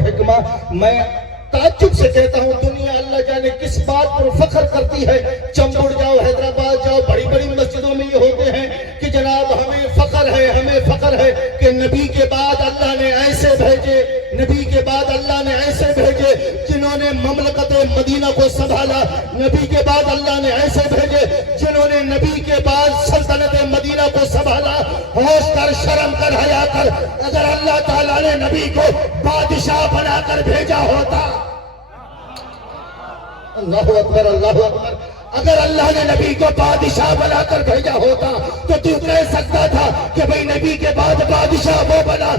والحکمہ. میں تعجب سے کہتا ہوں دنیا اللہ جانے کس بات پر فخر کرتی ہے. چمبڑ جاؤ، حیدرآباد جاؤ، بڑی بڑی مسجدوں میں یہ ہوتے ہیں کہ جناب ہمیں فخر ہے کہ نبی کے بعد اللہ نے ایسے بھیجے، نبی کے بعد اللہ نے ایسے بھیجے جنہوں نے مملکت مدینہ کو سنبھالا. نبی کے بعد اللہ نے ایسے بھیجے جنہوں نے نبی کے بعد سلطنت مدینہ کو سنبھالا. ہوش کر، شرم کر، حیا کر. اگر اللہ تعالیٰ نے نبی کو بادشاہ بنا کر بھیجا ہوتا، اللہ اکبر اللہ اکبر، اگر اللہ نے نبی کو بادشاہ بنا کر بھیجا ہوتا تو تو کہہ سکتا تھا کہ بھئی نبی کے بعد بادشاہ وہ بنا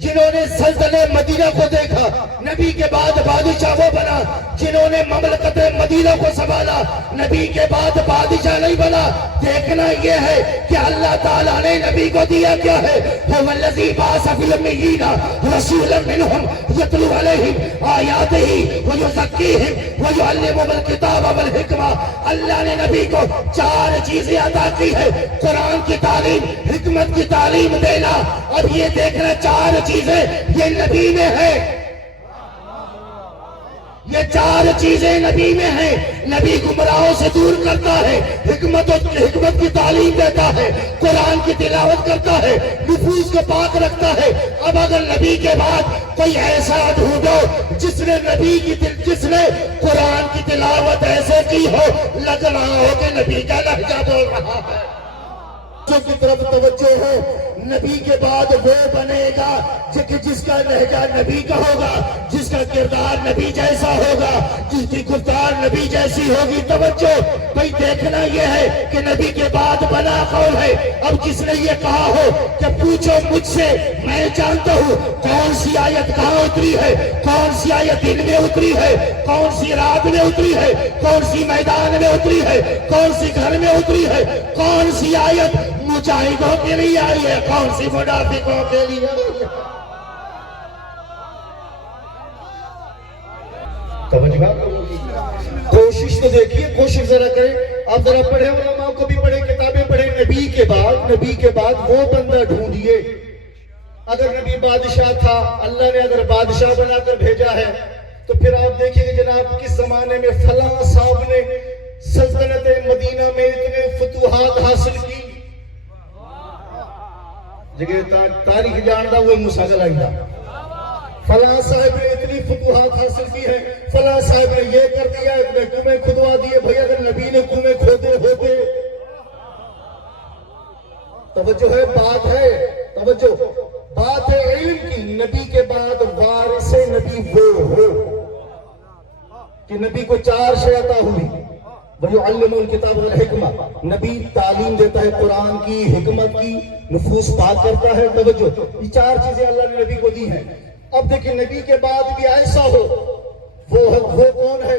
جنہوں نے سلطنت مدینہ کو دیکھا. نبی کے بعد بادشاہ وہ بنا جنہوں نے مملکت مدینہ کو سنبھالا. نبی کے بعد بادشاہ نہیں بنا. دیکھنا یہ ہے کہ اللہ تعالیٰ نے نبی کو دیا کیا ہے. هو الذی بعث فی الامیین رسولا منہم یتلو علیہم آیاتہ ویزکیہم ویعلمہم الکتاب والحکمہ. اللہ نے نبی کو 4 چیزیں عطا کی ہے. قرآن کی تعلیم، حکمت کی تعلیم دینا. اب یہ دیکھنا 4 چیزیں یہ نبی میں ہے. یہ 4 چیزیں نبی میں ہیں. نبی گمراہوں سے دور کرتا ہے، حکمت کی تعلیم دیتا ہے، قرآن کی تلاوت کرتا ہے، نفوس کو پاک رکھتا ہے. اب اگر نبی کے بعد کوئی ایسا ڈھونڈو جس نے قرآن کی تلاوت ایسے کی ہو، لگ رہا ہو کہ نبی کا لہجہ بول رہا ہے. کی طرف توجہ ہے. نبی کے بعد وہ بنے گا جس کا لہجہ نبی کا ہوگا، جس کا کردار نبی جیسا ہوگا، جس کی گفتار نبی جیسی ہوگی. توجہ بھئی دیکھنا یہ ہے کہ نبی کے بعد بنا قول ہے. اب جس نے یہ کہا ہو کہ پوچھو مجھ سے، میں جانتا ہوں کون سی آیت کہاں اتری ہے، کون سی آیت دن میں اتری ہے، کون سی رات میں اتری ہے، کون سی میدان میں اتری ہے، کون سی گھر میں اتری ہے، کون سی آیت مجاہدوں کے لیے آئی ہے، کون سی منافقوں کے لیے آئی ہے. توجہ کوشش تو دیکھیے، کوشش ذرا کریں. آپ ذرا پڑھیں، علماء کو بھی پڑھیں، کتابیں پڑھیں. نبی کے بعد وہ بندہ ڈھونڈیے. اگر نبی بادشاہ تھا، اللہ نے اگر بادشاہ بنا کر بھیجا ہے تو پھر آپ دیکھیں کہ جناب کس زمانے میں فلاں صاحب نے سلطنت مدینہ میں اتنے فتوحات حاصل کی. جگہ تاریخ جانتا ہوئے مساغل آئیدہ. فلاں صاحب نے اتنی فتوحات حاصل کی ہے، فلاں صاحب نے یہ کر دیا، اتنے کنویں کھدوا دیے. بھئی اگر نبی نے کنویں کھودے ہوتے، توجہ ہے، بات ہے علم کی. نبی کے بعد وارث نبی وہ ہو کہ نبی کو 4 شے عطا ہوئی. وَيُعَلِّمُ الْكِتَابَ وَالْحِکْمَةَ. نبی تعلیم دیتا ہے قرآن کی، حکمت کی، نفوس پاک کرتا ہے. توجہ، یہ 4 چیزیں اللہ نے نبی کو دی ہیں. اب دیکھیں نبی کے بعد بھی ایسا ہو، وہ کون ہے؟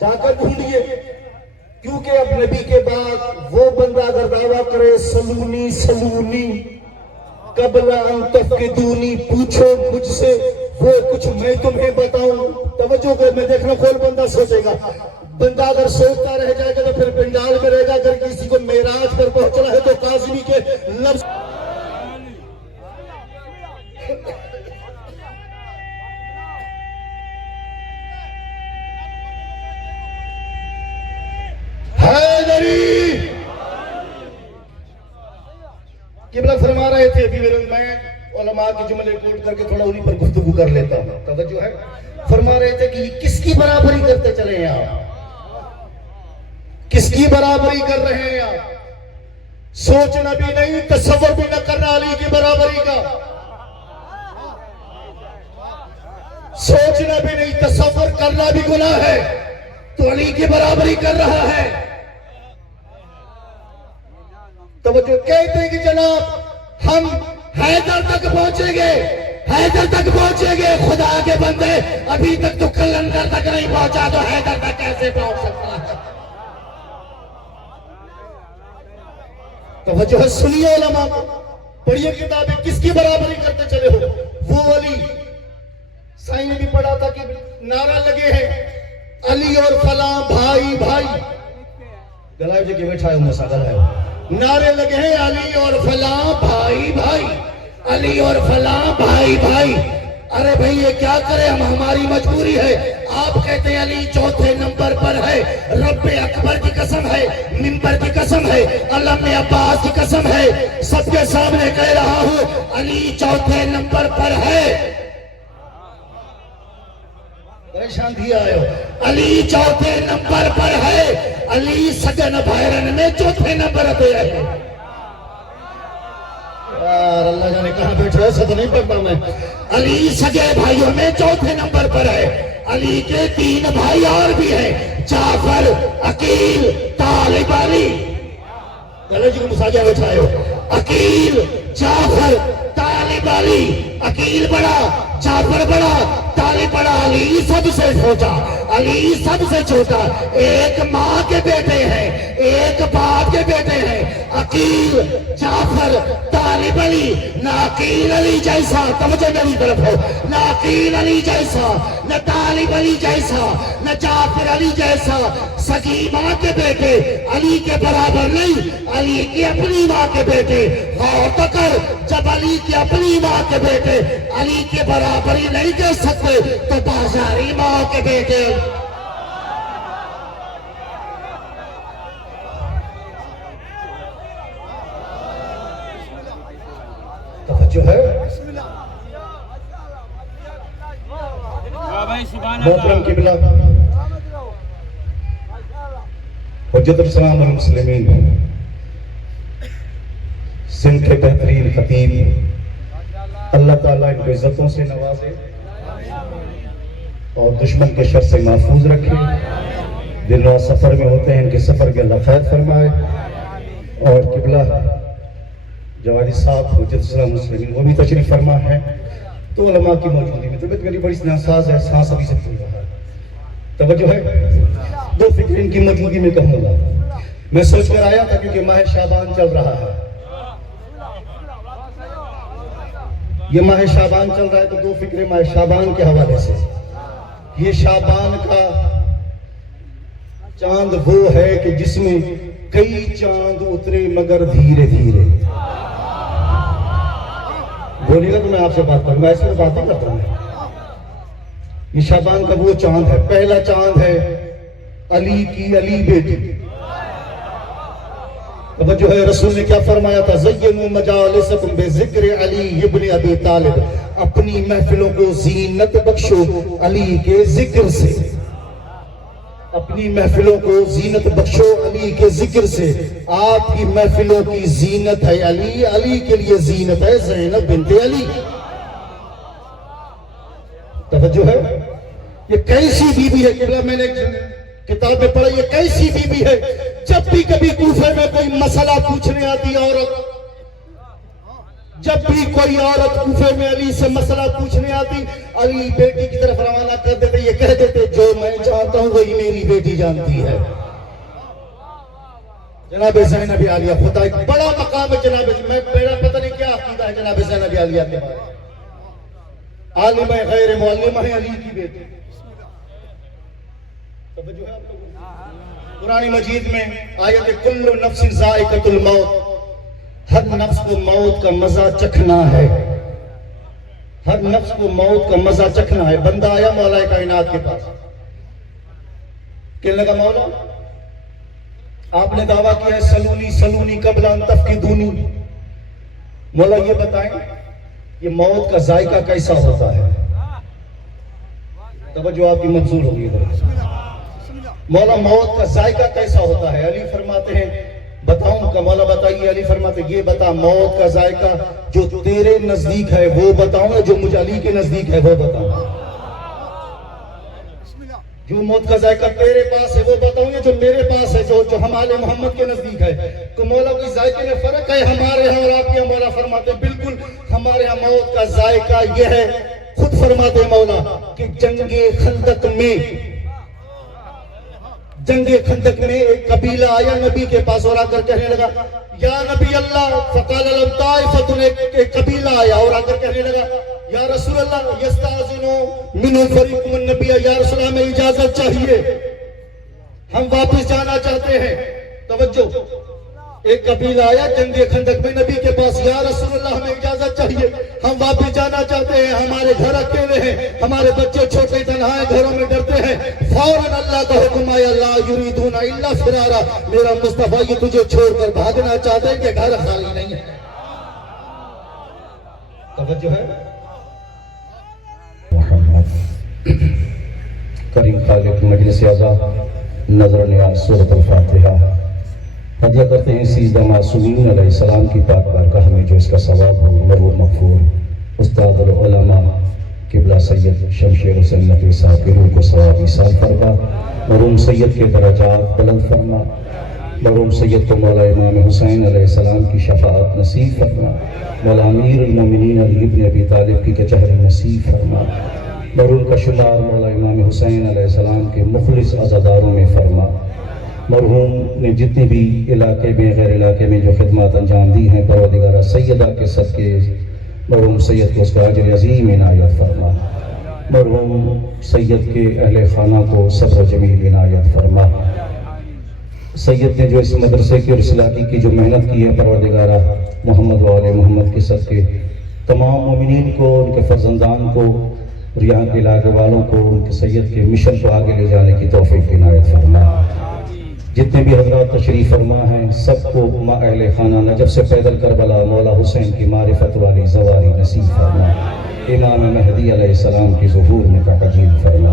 جا کر ڈھونڈیے. کیونکہ اب نبی کے بعد وہ بندہ اگر دعویٰ کرے سلونی قبل ان تفقدونی، پوچھو مجھ سے وہ کچھ میں تمہیں بتاؤں. توجہ کر، میں دیکھنا کون بندہ سوچے گا. بندہ اگر سوچتا رہ جائے گا تو پھر پنڈال میں رہے گا. اگر کسی کو معراج پر پہنچنا ہے تو قاضمی کے لفظ قبلہ فرما رہے تھے. ابھی میں علماء کے جملے کوٹ کر کے تھوڑا انہی پر گفتگو کر لیتا ہوں. توجہ ہے، فرما رہے تھے کہ یہ کس کی برابری کرتے چلے ہیں آپ، کس کی برابری کر رہے ہیں آپ. سوچنا بھی نہیں، تصور بھی نہ کرنا علی کی برابری کا. سوچنا بھی نہیں، تصور کرنا بھی گناہ ہے. تو علی کی برابری کر رہا ہے. توجہ، کہتے ہیں کہ جناب ہم حیدر تک پہنچیں گے. خدا کے بندے ابھی تک تو کلندر تک نہیں پہنچا تو حیدر تک کیسے پہنچ سکتا ہے؟ توجہ ہے، سنیے علماء کو، پڑھیے کتابیں. کس کی برابری کرتے چلے ہو؟ وہ علی. سائیں نے بھی پڑھا تھا کہ نعرہ لگے ہیں علی اور فلاں بھائی. گلائے جو کہ بیٹھا ہے مساغل ہے. نعرے لگے ہیں علی اور فلاں بھائی. علی اور فلاں بھائی بھائی. ارے بھائی یہ کیا کرے ہم, ہماری مجبوری ہے. آپ کہتے ہیں علی چوتھے نمبر پر ہے, رب اکبر کی قسم ہے, منبر کی قسم ہے, علم عباس کی قسم ہے, سب کے سامنے کہہ رہا ہوں علی چوتھے نمبر پر ہے. پریشان تھی آئے ہو, علی چوتھے نمبر پر ہے. علی سجن بھائرن میں چوتھے نمبر پہ ہے. یار اللہ جانے کہاں بیٹھے, ایسا تو نہیں پڑھتا میں. علی سجے بھائیوں میں چوتھے نمبر پر ہے. علی کے 3 بھائی اور بھی ہیں, جعفر, عقیل, طالب علی. جی کو مساجہ بٹھائے ہو, عقیل, جعفر, طالب علی. عقیل بڑا, جعفر بڑا, طالب بڑا, علی سب سے چھوٹا. علی سب سے چھوٹا. ایک ماں کے بیٹے ہیں, ایک باپ کے بیٹے ہیں. عقیل, جعفر, طالب علی. نہ عقیل علی جیسا, توجہ میری طرف ہو, نہ عقیل علی جیسا, نہ طالب علی جیسا, نہ جعفر علی جیسا. سگی ماں کے بیٹے علی کے برابر نہیں, علی کی اپنی ماں کے بیٹے. غور تو کر, جب علی کی اپنی ماں کے بیٹے علی کے برابر ہی نہیں کہہ سکتے تو بازاری ماں کے بیٹے. توجہ ہے محترم قبلہ, حجت الاسلام والمسلمین سندھ کے بہترین خطیب, اللہ تعالیٰ ان کو عزتوں سے نوازے اور دشمن کے شر سے محفوظ رکھے. دن رات سفر میں ہوتے ہیں, ان کے سفر کے اللہ خیر فرمائے. اور قبلہ جوادی صاحب حجت الاسلام والمسلمین وہ بھی تشریف فرما ہے. تو علماء کی موجودگی میں طبیعت میری بڑی ناساز ہے, سانس ابھی سے پھول رہا ہے. توجہ ہے, 2 فکر ان کی موجودگی میں کہوں گا. میں سوچ کر آیا تھا کیونکہ ماہ شعبان چل رہا ہے, یہ ماہ شعبان چل رہا ہے تو 2 فکریں ماہ شعبان کے حوالے سے. یہ شعبان کا چاند وہ ہے کہ جس میں کئی چاند اترے مگر دھیرے دھیرے. بولیے گا تو میں آپ سے بات کروں, میں ایسے بات نہیں کرتا ہوں. یہ شعبان کا وہ چاند ہے, پہلا چاند ہے علی کی علی بیٹی. توجہ ہے, رسول نے کیا فرمایا تھا, زینوا مجالسکم بذکر علی ابن ابی طالب. اپنی محفلوں کو زینت بخشو علی کے ذکر سے. اپنی محفلوں کو زینت بخشو علی کے ذکر سے. آپ کی محفلوں کی زینت ہے علی, علی کے لیے زینت ہے زینب بنت علی. توجہ ہے, یہ کیسی بی بی ہے قبلہ, میں نے کتاب میں پڑھا, یہ کیسی بی بی ہے. جب بھی کبھی کوفے میں کوئی مسئلہ پوچھنے آتی عورت, جب بھی کوئی عورت کوفے میں علی سے مسئلہ پوچھنے آتی, علی بیٹی کی طرف روانہ کر دیتے, یہ کہہ دیتے جو میں جانتا ہوں وہی میری بیٹی جانتی ہے. جناب زینب عالیہ, خدا ایک بڑا مقام ہے جناب, میں میرا پتہ نہیں کیا عقیدہ ہے جناب زینب عالیہ کے بارے. عالمہ غیر معلمہ ہے علی کی بیٹی. توجہ ہے آپ لوگوں, قرآن مجید میں آیت کل نفس ذائقۃ الموت, ہر نفس کو موت کا مزہ چکھنا ہے. ہر نفس کو موت کا مزہ چکھنا ہے. بندہ آیا مولا کائنات کے پاس, کہنے لگا مولا آپ نے دعویٰ کیا ہے سلونی سلونی قبل ان تفقدونی, مولا یہ بتائیں یہ موت کا ذائقہ کیسا ہوتا ہے. توجہ آپ کی منظور ہوگی. مولا موت کا ذائقہ کیسا ہوتا ہے. علی فرماتے ہیں بتاؤں کا, مولا بتائیے. علی فرماتے یہ بتا موت کا ذائقہ جو تیرے نزدیک ہے وہ بتاؤں یا جو مجھے علی کے نزدیک ہے وہ بتاؤں. جو موت کا ذائقہ تیرے پاس ہے وہ بتاؤں یا جو میرے پاس ہے, جو ہمارے محمد کے نزدیک ہے. تو مولا کوئی ذائقے میں فرق ہے ہمارے ہاں اور آپ کے. مولا فرماتے بالکل ہمارے ہاں موت کا ذائقہ یہ ہے, خود فرماتے مولا کہ جنگ خندق میں ایک قبیلہ آیا نبی کے پاس اور آ کر کہنے لگا یا نبی اللہ, فقال لهم طائفۃ, ایک قبیلہ آیا اور آ کر کہنے لگا یا رسول اللہ یستاذنو منو فریق النبی, یا رسول اللہ میں اجازت چاہیے, ہم واپس جانا چاہتے ہیں. توجہ, ایک قبیلہ آیا جنگ خندق میں نبی کے پاس، یا رسول اللہ ہمیں اجازت چاہیے، ہم واپس جانا چاہتے ہیں، ہمارے گھر اکیلے ہیں، ہمارے بچے چھوٹے تنہا ہیں، گھروں میں ڈرتے ہیں۔ فوراً اللہ کا حکم آیا، لا یریدون الا فرارا، میرا مصطفیٰ یہ تجھے چھوڑ کر بھاگنا چاہتے ہیں کہ گھر خالی نہیں ہے۔ توجہ ہے؟ کریم خالق مجلس اعزا، نظر نیاز سورۃ الفاتحہ ہدیہ کرتے ہیں سیزدہ معصومین علیہ السلام کی پاک بارگاہ میں، جو اس کا ثواب ہو مرحوم مغفور استاد العلماء قبلہ سید شمشیر حسین نقوی صاحب کی روح کو ثواب ایصال فرما، مرحوم سید کے درجات بلند فرما، مرحوم سید کو مولا امام حسین علیہ السلام کی شفاعت نصیب فرما، مولا امیر المومنین علی ابن ابی طالب کی کچہری نصیب فرما، مرحوم کا شمار مولا امام حسین علیہ السلام کے مخلص عزاداروں میں فرما، مرحوم نے جتنی بھی علاقے میں غیر علاقے میں جو خدمات انجام دی ہیں، پروردگارہ سیدہ کے صدقے مرحوم سید کو اس کا اجر عظیم عنایت فرما، مرحوم سید کے اہل خانہ کو صبر جمیل عنایت فرما۔ سید نے جو اس مدرسے کی اور اس علاقے کی جو محنت کی ہے، پروردگارہ محمد و آل محمد کے صدقے تمام مومنین کو، ان کے فرزندان کو اور یہاں کے علاقے والوں کو ان کے سید کے مشن کو آگے لے جانے کی توفیق عنایت فرما۔ جتنے بھی حضرات تشریف فرما ہیں سب کو ما اہل خانہ نجف سے پیدل کربلا مولا حسین کی معرفت والی زواری نصیب فرما، امام مہدی علیہ السلام کی ظہور میں تعجیل فرما۔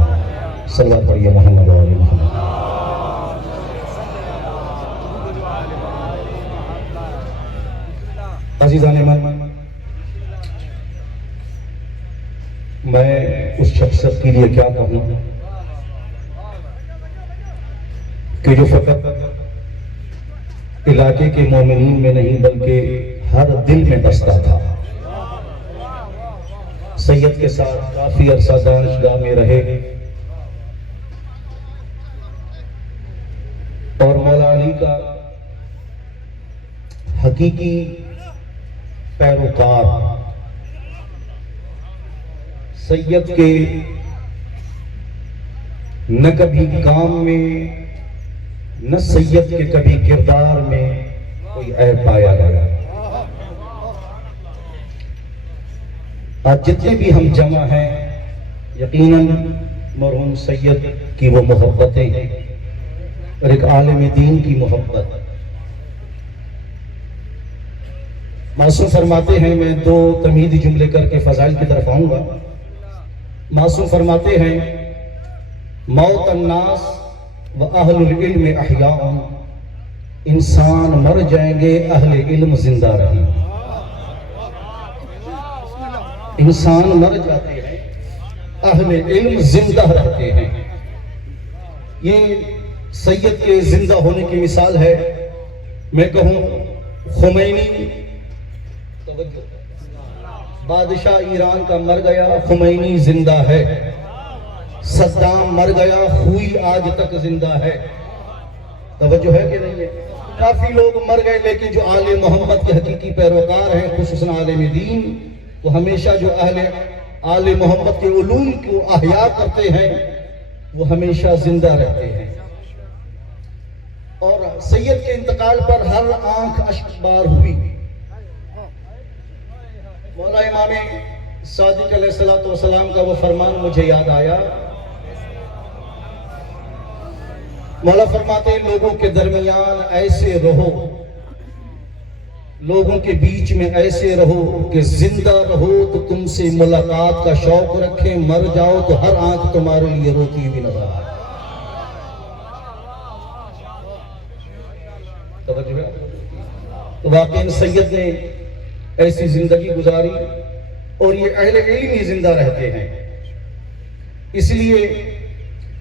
صلوات پڑھیے محمد و آل محمد۔ عزیزان من، میں اس شخصیت کے لیے کیا کہوں کہ جو فقط علاقے کے مومنین میں نہیں بلکہ ہر دل میں بستا تھا، سید کے ساتھ کافی عرصہ دانشگاہ میں رہے اور مولا علی کا حقیقی پیروکار، سید کے نہ کبھی کام میں نہ سید کے کبھی کردار میں کوئی عیب پایا گیا۔ آج جتنے بھی ہم جمع ہیں یقیناً مرحوم سید کی وہ محبتیں اور ایک عالم دین کی محبت۔ معصوم فرماتے ہیں، میں دو تمہیدی جملے کر کے فضائل کی طرف آؤں گا۔ معصوم فرماتے ہیں، موت الناس وَأَهْلُ الْعِلْمِ أَحْيَاءٌ، انسان مر جائیں گے، اہل علم زندہ رہیں گے۔ انسان مر جاتے ہیں، اہل علم زندہ رہتے ہیں۔ یہ سید کے زندہ ہونے کی مثال ہے۔ میں کہوں خمینی بادشاہ ایران کا مر گیا، خمینی زندہ ہے۔ صدام مر گیا، خوئی آج تک زندہ ہے۔ توجہ ہے کہ نہیں ہے؟ کافی لوگ مر گئے، لیکن جو آل محمد کے حقیقی پیروکار ہیں، خصوصاً عالم دین، وہ ہمیشہ جو آل محمد کے علوم کو احیاء کرتے ہیں وہ ہمیشہ زندہ رہتے ہیں۔ اور سید کے انتقال پر ہر آنکھ اشک بار ہوئی۔ مولا امام صادق علیہ السلام کا وہ فرمان مجھے یاد آیا۔ مولا فرماتے ہیں، لوگوں کے درمیان ایسے رہو، لوگوں کے بیچ میں ایسے رہو کہ زندہ رہو تو تم سے ملاقات کا شوق رکھیں، مر جاؤ تو ہر آنکھ تمہارے لیے روتی ہوئی نظر آئے۔ توجہ ہے؟ تو واقعی سید نے ایسی زندگی گزاری اور یہ اہل علم ہی زندہ رہتے ہیں۔ اس لیے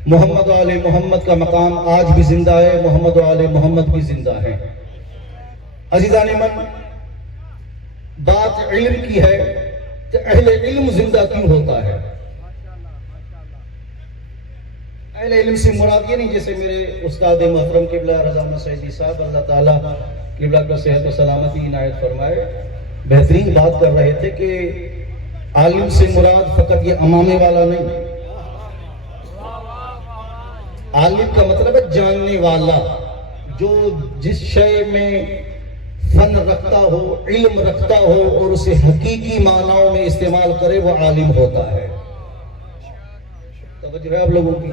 محمد و آل محمد کا مقام آج بھی زندہ ہے، محمد و آل محمد بھی زندہ ہے۔ عزیزان من، بات علم کی ہے کہ اہل علم زندہ کیوں ہوتا ہے؟ اہل علم سے مراد یہ نہیں جیسے میرے استاد محترم قبلہ رضا مسعودی صاحب اللہ تعالیٰ قبلہ کو صحت و سلامتی عنایت فرمائے، بہترین بات کر رہے تھے کہ عالم سے مراد فقط یہ امامے والا نہیں، عالم کا مطلب ہے جاننے والا، جو جس شے میں فن رکھتا ہو، علم رکھتا ہو اور اسے حقیقی معناؤں میں استعمال کرے، وہ عالم ہوتا ہے۔ توجہ ہے آپ لوگوں کی؟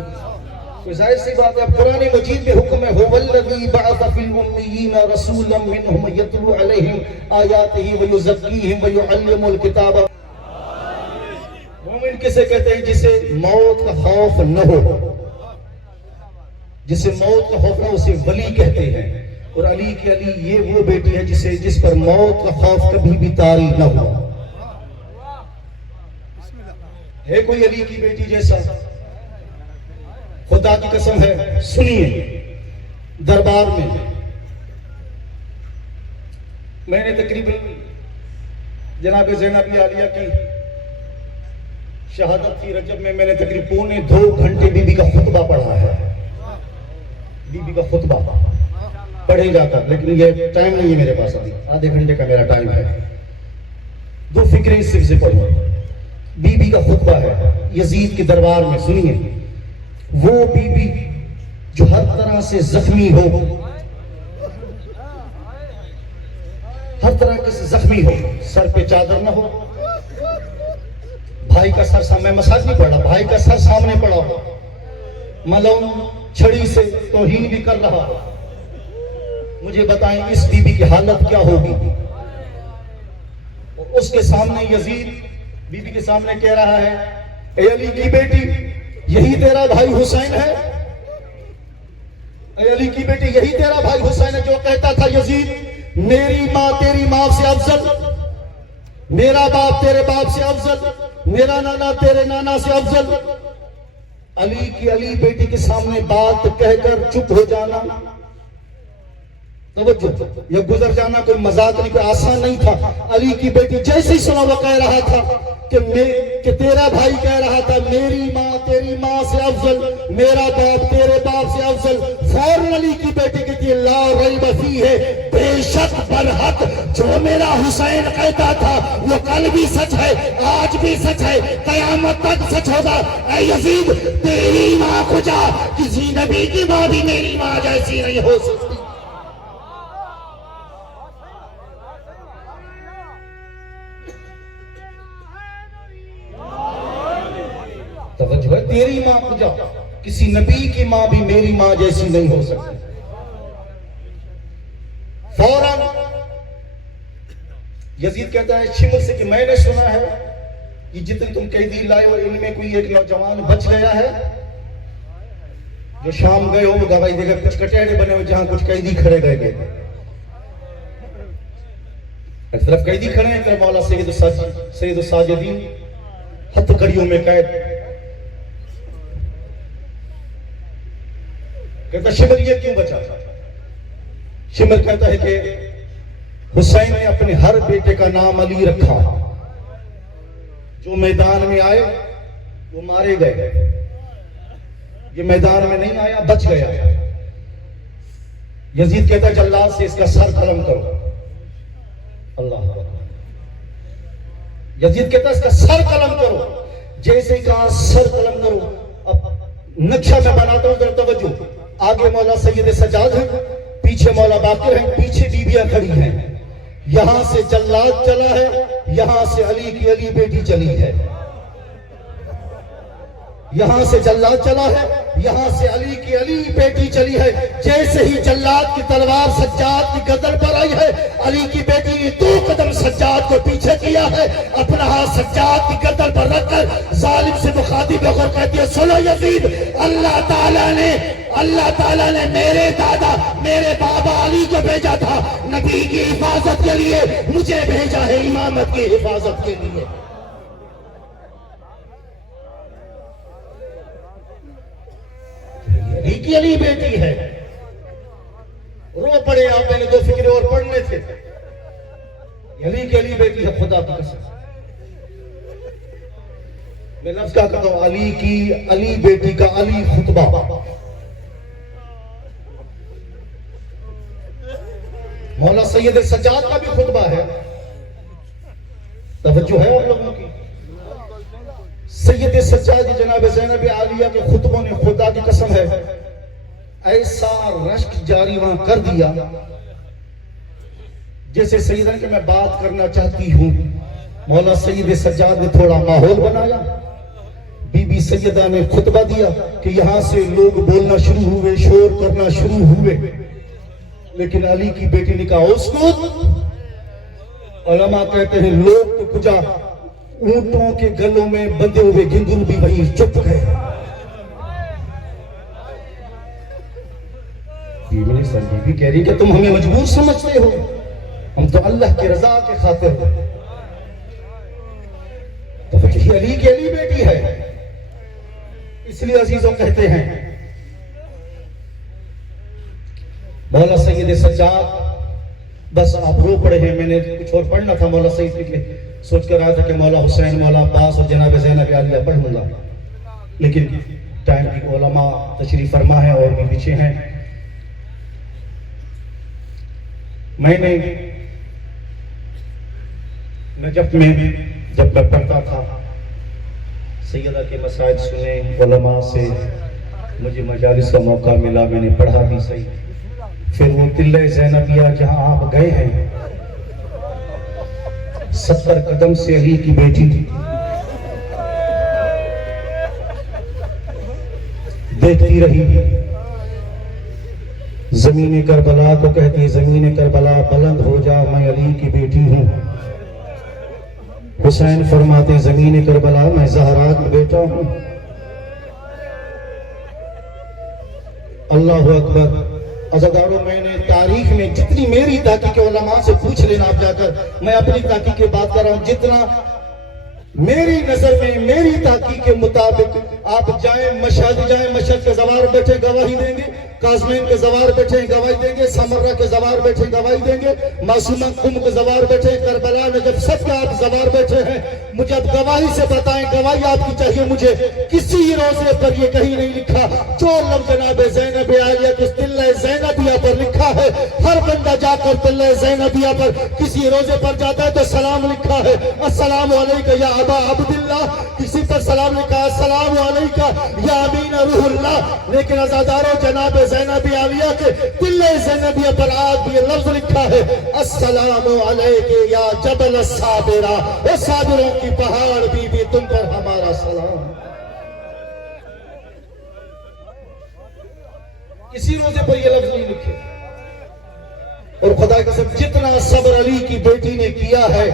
کوئی ظاہر سی بات ہے، قرآن مجید میں حکم ہے هو الذی بعث فی الامیین رسولا منہم یتلو علیہم آیاتہ ویزکیہم ویعلمهم الکتاب۔ مومن کسے کہتے ہیں؟ جسے موت کا خوف نہ ہو، جسے موت کا خوف نہ ہو اسے ولی کہتے ہیں۔ اور علی کی علی یہ وہ بیٹی ہے جس پر موت کا خوف کبھی بھی طاری نہ ہو۔ ہے کوئی علی کی بیٹی جیسا؟ خدا کی قسم ہے، سنیے، دربار میں میں نے تقریباً جناب زینب عالیہ کی شہادت تھی رجب میں، میں نے تقریباً پونے 2 گھنٹے بی بی کا خطبہ پڑھا ہے۔ بی بی کا خطبہ پڑھے جاتا، لیکن یہ ٹائم نہیں ہے میرے پاس، ابھی آدھے گھنٹے کا میرا ٹائم ہے، 2 فکریں صرف سے پڑھوں۔ بی بی کا خطبہ ہے یزید کے دربار میں، سنیے۔ وہ بی بی جو ہر طرح سے زخمی ہو، ہر طرح سے زخمی ہو، سر پہ چادر نہ ہو، بھائی کا سر میں مساج نہیں پڑ رہا، بھائی کا سر سامنے پڑا ہو، ملون چھڑی سے توہین بھی کر رہا ہو، مجھے بتائیں اس بی بی کی حالت کیا ہوگی؟ اس کے سامنے یزید بی بی کے سامنے کہہ رہا ہے، اے علی کی بیٹی یہی تیرا بھائی حسین ہے؟ اے علی کی بیٹی یہی تیرا بھائی حسین ہے جو کہتا تھا یزید میری ماں تیری ماں سے افضل، میرا باپ تیرے باپ سے افضل، میرا نانا تیرے نانا سے افضل؟ علی کی علی بیٹی کے سامنے بات کہہ کر چپ ہو جانا، توجہ، یہ گزر جانا کوئی مذاق نہیں، کوئی آسان نہیں تھا۔ علی کی بیٹی جیسے ہی سنا وہ کہہ رہا تھا کہ تیرا بھائی کہہ رہا تھا میری ماں تیری ماں سے افضل، میرا باپ تیرے باپ سے افضل، فوراً علی کی بیٹی کہتی ہے لا ریب فیہ، بے شک برحق جو میرا حسین کہتا تھا وہ کل بھی سچ ہے، آج بھی سچ ہے، قیامت تک سچ ہوگا۔ اے یزید تیری ماں کو جا، کسی نبی کی ماں بھی میری ماں جیسی نہیں ہو سکتی۔ توجہ ہے، تیری ماں کو جا، کسی نبی کی ماں بھی میری ماں جیسی نہیں ہو سکتی۔ فوراً یزید کہتا ہے شمر سے کہ میں نے سنا ہے کہ جتنے تم قیدی لائے ہو ان میں کوئی ایک نوجوان بچ گیا ہے جو شام گئے ہو، گواہی دے گا کچھ کٹیڑے بنے ہوئے جہاں کچھ قیدی کھڑے رہ گئے، ایک طرف قیدی کھڑے ہیں، ایک طرف مولا سید الساجدین ہتھ کڑیوں میں قید۔ کہتا شمر یہ کیوں بچا؟ شمر کہتا ہے کہ حسین نے اپنے ہر بیٹے کا نام علی رکھا، جو میدان میں آئے وہ مارے گئے، یہ میدان میں نہیں آیا بچ گیا۔ یزید کہتا ہے جلاد سے اس کا سر قلم کرو، اللہ اکبر۔ یزید کہتا ہے اس کا سر قلم کرو، جیسے کہا سر قلم کرو۔ اب نقشہ میں بناتا ہوں ذرا توجہ، آگے مولا سید سجاد ہیں، پیچھے مولا باقر ہیں، پیچھے بیویاں کھڑی ہیں، یہاں سے جلاد چلا ہے، یہاں سے علی کی علی بیٹی چلی ہے، یہاں سے جلاد چلا ہے، یہاں سے علی کی علی بیٹی چلی ہے۔ جیسے ہی جلاد کی تلوار سجاد کی گردن پر آئی ہے، علی کی بیٹی نے 2 قدم سجاد کو پیچھے کیا ہے، اپنا ہاتھ سجاد کی گردن پر رکھ کر ظالم سے مخاطب ہو کر کہتی ہے سنو یزید، اللہ تعالیٰ نے میرے دادا میرے بابا علی کو بھیجا تھا نبی کی حفاظت کے لیے، مجھے بھیجا ہے امامت کی حفاظت کے لیے۔ علی کی علی بیٹی ہے، رو پڑے آپ، میں نے 2 فکرے اور پڑھنے تھے۔ علی کی علی بیٹی ہے، خدا کی قسم میں لفظ کیا کہتا ہوں، علی کی علی بیٹی کا علی خطبہ۔ مولا سید سجاد کا بھی خطبہ ہے، توجہ ہے آپ لوگوں کی؟ سید سجاد جناب زینب عالیہ کے خطبوں نے خدا کی قسم ہے ایسا رشک جاری وہاں کر دیا جیسے سیدنا کہ میں بات کرنا چاہتی ہوں، مولا سید سجاد نے تھوڑا ماحول بنایا، بی بی سیدہ نے خطبہ دیا کہ یہاں سے لوگ بولنا شروع ہوئے، شور کرنا شروع ہوئے، لیکن علی کی بیٹی نے کہا اسکت۔ علماء کہتے ہیں لوگ تو کجا اونٹوں کے گلوں میں بندے ہوئے گھنگرو بھی وہی چپ گئے۔ بی بی کہہ رہی کہ تم ہمیں مجبور سمجھتے ہو، ہم تو اللہ کی رضا کے خاطر، تو یہ علی کی علی بیٹی ہے۔ اس لیے عزیزوں کہتے ہیں مولا سید سجاد، بس آپ رو پڑے ہیں، میں نے کچھ اور پڑھنا تھا مولا سید کے لیے، سوچ کر رہا تھا کہ مولا حسین، مولا عباس اور جناب زینب عالیہ پڑھوں گا، لیکن ٹائم کی علماء تشریف فرما ہے اور بھی پیچھے ہیں۔ میں جب میں پڑھتا تھا سیدہ کے مسائل سنے، علماء سے مجھے مجالس کا موقع ملا، میں نے پڑھا بھی صحیح۔ پھر وہ تلہ زینبیہ جہاں آپ گئے ہیں، 70 قدم سے علی کی بیٹی دیکھتی رہی، زمین کربلا کو کہتی زمین کربلا بلند ہو جا، میں علی کی بیٹی ہوں۔ حسین فرماتے زمین کربلا میں زہرا کا بیٹا ہوں۔ اللہ اکبر۔ عزیزانو، میں نے تاریخ میں جتنی میری تحقیق علماء سے پوچھ لینا آپ جا کر، میں اپنی تحقیق کی بات کر رہا ہوں، جتنا میری نظر میں میری تحقیق کے مطابق آپ جائیں مشہد، جائیں مشہد کے زوار بیٹھے گواہی دیں گے، قاسمین کے زوار بیٹھے گواہی دیں گے، سمرہ کے زوار بیٹھے گواہی دیں گے، معصومہ قم کے زوار بیٹھے، کربلا میں جب سب کے آپ زوار بیٹھے ہیں، مجھے اب گواہی سے بتائیں، گواہی آپ کی چاہیے مجھے، کسی روزے پر یہ کہیں نہیں لکھا، جو لفظ جناب زینب عالیہ کے تلہ زینبیہ پر لکھا ہے، ہر بندہ جا کر تلہ زینبیہ پر کسی روزے پر جاتا ہے تو سلام لکھا ہے، السلام علیکہ یا ابا عبداللہ، کسی پر سلام لکھا ہے السلام علیکہ یا امین روح اللہ، لیکن عزاداروں جناب زینب عالیہ کے تلہ زینبیہ پر آج بھی لفظ لکھا ہے السلام علیکہ یا جبل الصابرہ، اے صابروں کی پہاڑ بی بی تم پر ہمارا سلام۔ کسی روزے پر یہ لفظ نہیں لکھے، اور خدا کی قسم جتنا صبر علی کی بیٹی نے کیا ہے،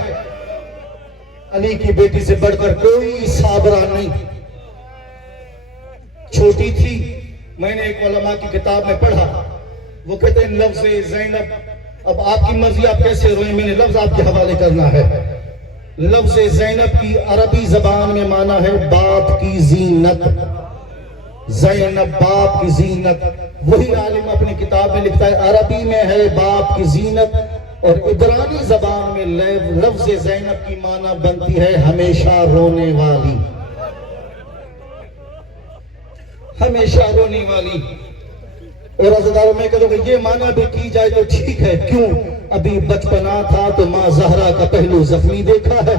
علی کی بیٹی سے بڑھ کر کوئی صابرہ نہیں۔ چھوٹی تھی، میں نے ایک علماء کی کتاب میں پڑھا، وہ کہتے ہیں لفظ زینب، اب آپ کی مرضی آپ کیسے روئیں، میں نے لفظ آپ کے حوالے کرنا ہے۔ لفظ زینب کی عربی زبان میں معنی ہے باپ کی زینت، زینب باپ کی زینت، وہی عالم اپنی کتاب میں لکھتا ہے عربی میں ہے باپ کی زینت، اور عبرانی زبان میں لفظ زینب کی معنی بنتی ہے ہمیشہ رونے والی، ہمیشہ رونے والی۔ اور عزیزانو میں کہوں کہ یہ معنی بھی کی جائے تو ٹھیک ہے، کیوں؟ ابھی بچپنا تھا تو ماں زہرا کا پہلو زخمی دیکھا ہے،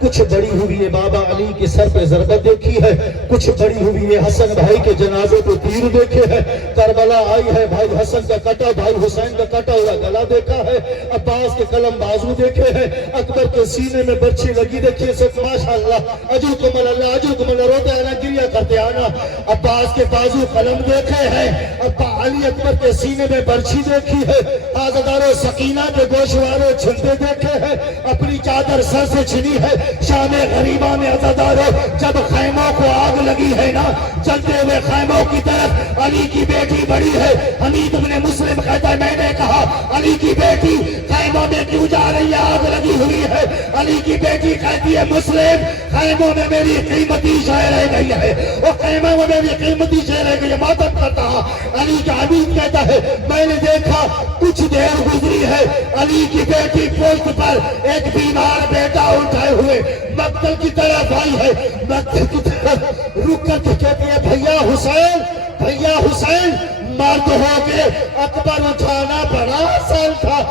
کچھ بڑی ہوئی ہے بابا علی کے سر پہ ضربت دیکھی ہے، کچھ بڑی ہوئی ہے حسن بھائی کے جنازے کو تیر دیکھے ہے، کربلا آئی ہے بھائی حسن کا کٹا، بھائی حسین کا کٹا ہوا گلا دیکھا ہے، عباس کے قلم بازو دیکھے ہیں، اکبر کے سینے میں برچھی لگی دیکھی ہے، سب ماشاءاللہ اجوکم اللہ اجوکم اللہ، روتے آنا گریا کرتے آنا، عباس کے بازو قلم دیکھے ہیں، ابا علی اکبر کے سینے میں برچھی دیکھی ہے، آزادارو سکینہ کے گوشوارے چھنتے دیکھے ہیں، اپنی چادر سر سے چھنی ہے، شام غریبہ میں عزادارو جب خیموں کو آگ لگی ہے نا، چلتے ہوئے خیموں کی طرف علی کی بیٹی بڑی ہے، حمید ابن مسلم کہتا ہے میں نے کہا علی کی بیٹی خیموں میں کیوں جا رہی ہے، آگ لگی ہوئی ہے، علی کی بیٹی کہتی ہے مسلم خیموں میں میری قیمتی شے رہ گئی ہے، وہ خیموں میں میری قیمتی شے رہ گئی ہے، ماتم کرتا علی کا حمید کہتا ہے میں نے دیکھا کچھ دیر گزری ہے، علی کی بیٹی پوسٹ پر ایک بیمار بیٹا اٹھائے ہوئے مقتل کی طرف آئی ہے، مقتل کی طرف رک کر کے کہتی ہے بھیا حسین مرد ہو کے اکبر اٹھانا بڑا آسان تھا،